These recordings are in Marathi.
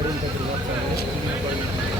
ఆడిన తర్వాత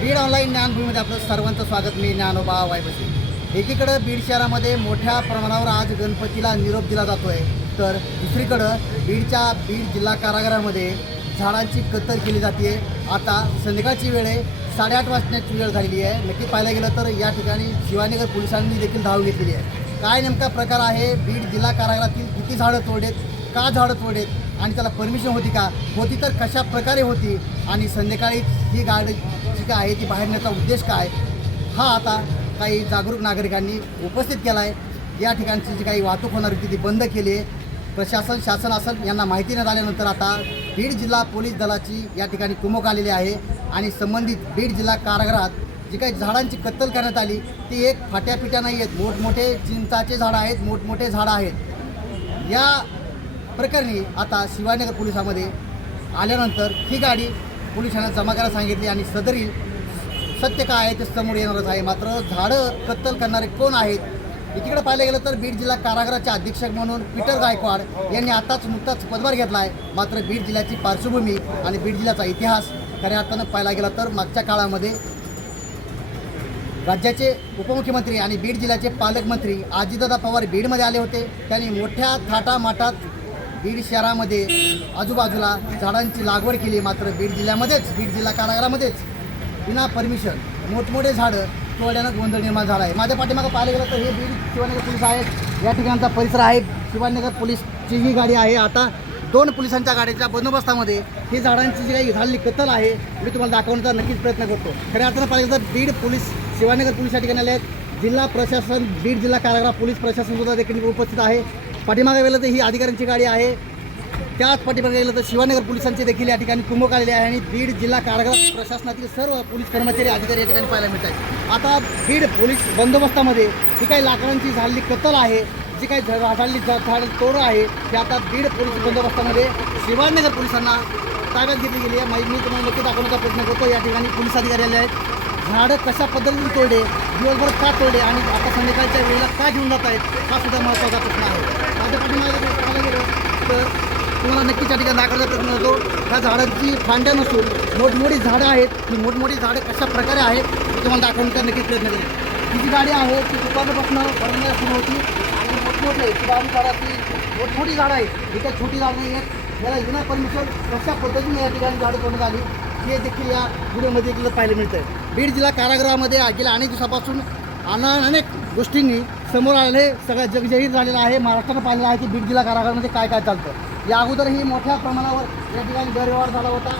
बीड ऑनलाईन ज्ञानभूमीमध्ये आपलं सर्वांचं स्वागत. मी ज्ञानोबा वायबसी. एकीकडं बीड शहरामध्ये मोठ्या प्रमाणावर आज गणपतीला निरोप दिला जातो आहे तर दुसरीकडं बीडच्या बीड जिल्हा कारागृहामध्ये झाडांची कत्तर केली जाते आता संध्याकाळची वेळ आहे. साडेआठ वाजण्याची वेळ झालेली आहे. नक्की पाहायला गेलं तर या ठिकाणी शिवाजीनगर पोलिसांनी देखील धाव घेतलेली आहे. काय नेमका प्रकार आहे? बीड जिल्हा कारागृहातील किती झाडं तोडेत का झाडं तोडेत आणि त्याला परमिशन होती का? होती तर कशा प्रकारे होती? आणि संध्याकाळी ही गाडी जी काय आहे ती बाहेर नेण्याचा उद्देश काय? हा आता काही जागरूक नागरिकांनी उपस्थित केला आहे या ठिकाणची जी काही वाहतूक होणार होती ती बंद केली आहे. प्रशासन शासन असेल यांना माहिती न झाल्यानंतर आता बीड जिल्हा पोलीस दलाची या ठिकाणी कुमक आलेली आहे. आणि संबंधित बीड जिल्हा कारागृहात जी काही झाडांची कत्तल करण्यात आली ती एक फाट्यापिट्या नाही आहेत. मोठमोठे चिंचाचे झाडं आहेत मोठमोठे झाडं आहेत. या प्रकरणी आता शिवाजीनगर पोलिसामध्ये आल्यानंतर ही गाडी पोलिसांना जमा करायला सांगितली आणि सदरील सत्य काय आहे ते समोर येणारच आहे. मात्र झाडं कत्तल करणारे कोण आहेत एकीकडे पाहिलं गेलं तर बीड जिल्हा कारागृहाचे अधीक्षक म्हणून पीटर गायकवाड यांनी आताच नुकताच पदभार घेतला आहे. मात्र बीड जिल्ह्याची पार्श्वभूमी आणि बीड जिल्ह्याचा इतिहास खऱ्या अर्थानं पाहायला गेला तर मागच्या काळामध्ये राज्याचे उपमुख्यमंत्री आणि बीड जिल्ह्याचे पालकमंत्री आजीदादा पवार बीडमध्ये आले होते. त्यांनी मोठ्या थाटामाटात बीड शहरामध्ये आजूबाजूला झाडांची लागवड केली. मात्र बीड जिल्ह्यामध्येच बीड जिल्हा कारागृहामध्येच विना परमिशन मोठमोठे झाडं तोडल्यानं गोंधळ निर्माण झाला आहे. माझ्या पाठीमागं पाहायला गेलं तर हे बीड शिवानगर पोलीस आहेत. या ठिकाणचा परिसर आहे. शिवानगर पोलीसची ही गाडी आहे. आता दोन पोलिसांच्या गाडीच्या बंदोबस्तामध्ये ही झाडांची जी काही झालेली कत्तल आहे मी तुम्हाला दाखवण्याचा नक्कीच प्रयत्न करतो. खऱ्या अर्थानं पाहिलं तर बीड पोलीस शिवानगर पोलीस या ठिकाणी आले आहेत. जिल्हा प्रशासन बीड जिल्हा कारागृह पोलीस प्रशासन सुद्धा देखील उपस्थित आहे. पाठीमागे गेलं तर ही अधिकाऱ्यांची गाडी आहे. त्याच पाठीमागे गेलं तर शिवानगर पोलिसांचे देखील या ठिकाणी कुंभक आलेले आहे आणि बीड जिल्हा कारागृह प्रशासनातील सर्व पोलीस कर्मचारी अधिकारी या ठिकाणी पाहायला मिळत आहेत. आता बीड पोलीस बंदोबस्तामध्ये जी काही लाकडांची झालेली कत्तल आहे जी काही झा- झाडली झाड तोड आहे ते आता बीड पोलीस बंदोबस्तामध्ये शिवानगर पोलिसांना ताब्यात घेतली गेली आहे. माहिती मी तुम्हाला नक्की दाखवण्याचा प्रयत्न करतो या ठिकाणी पोलीस अधिकारी आले आहेत. झाडं कशा पद्धतीने तोडले दिवसभर का तोडले आणि आता संध्याकाळच्या वेळेला का घेऊन जात आहेत हा सुद्धा महत्त्वाचा प्रश्न आहे. माझ्या पाठीमागे तर तुम्हाला नक्कीच या ठिकाणी दाखवण्याचा प्रयत्न होतो ह्या झाडांची फांद्या नसून मोठमोठी झाडं आहेत. ही मोठमोठी झाडं कशा प्रकारे आहेत ते तुम्हाला दाखवण्याचा नक्कीच प्रयत्न करेल ही जी गाडी आहे ती दुकानापासून बनवण्यास सुरू होती. आणि मोठमोठे गाडी झाडाची मोठमोठी झाडं आहेत. ही काही छोटी झाडं नाही आहेत. याला विना परमिशन कशा पद्धतीने या ठिकाणी झाडं तोडण्यात आली हे देखील या व्हिडिओमध्ये देखील पाहायला मिळतं बीड जिल्हा कारागृहामध्ये गेल्या अनेक दिवसापासून अना अनेक गोष्टींनी समोर आलेले सगळं जगजहीर झालेलं आहे महाराष्ट्रानं पाहिलेलं आहे की बीड जिल्हा कारागारामध्ये काय काय चालतं. या अगोदरही मोठ्या प्रमाणावर या ठिकाणी गैरव्यवहार झाला होता.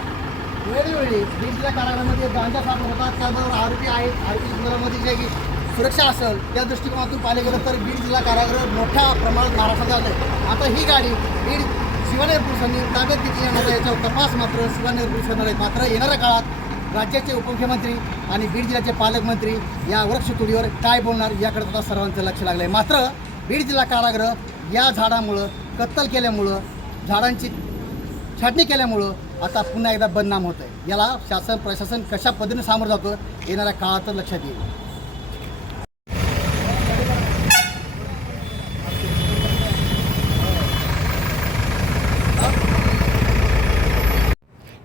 वेळोवेळी बीड जिल्हा कारागारामध्ये गांजा सापड होतात त्याबरोबर आरोपी आहेत आरोपी संदर्भामध्ये जे की सुरक्षा असेल त्या दृष्टिकोनातून पाहिलं गेलं तर बीड जिल्हा कारागृह मोठ्या प्रमाणात महाराष्ट्रात आलं आता ही गाडी बीड शिवानेर पोलिसांनी ताब्यात घेतली जाणार याच्यावर याचा तपास मात्र शिवानेर पोलीस आहेत मात्र येणाऱ्या काळात राज्याचे उपमुख्यमंत्री आणि बीड जिल्ह्याचे पालकमंत्री या वृक्षतोडीवर काय बोलणार याकडे आता सर्वांचं लक्ष लागलं आहे मात्र बीड जिल्हा कारागृह या झाडामुळं कत्तल केल्यामुळं झाडांची छाटणी केल्यामुळं आता पुन्हा एकदा बदनाम होतं आहे याला शासन प्रशासन कशा पद्धतीने सामोरं जातं येणाऱ्या काळात लक्षात येईल.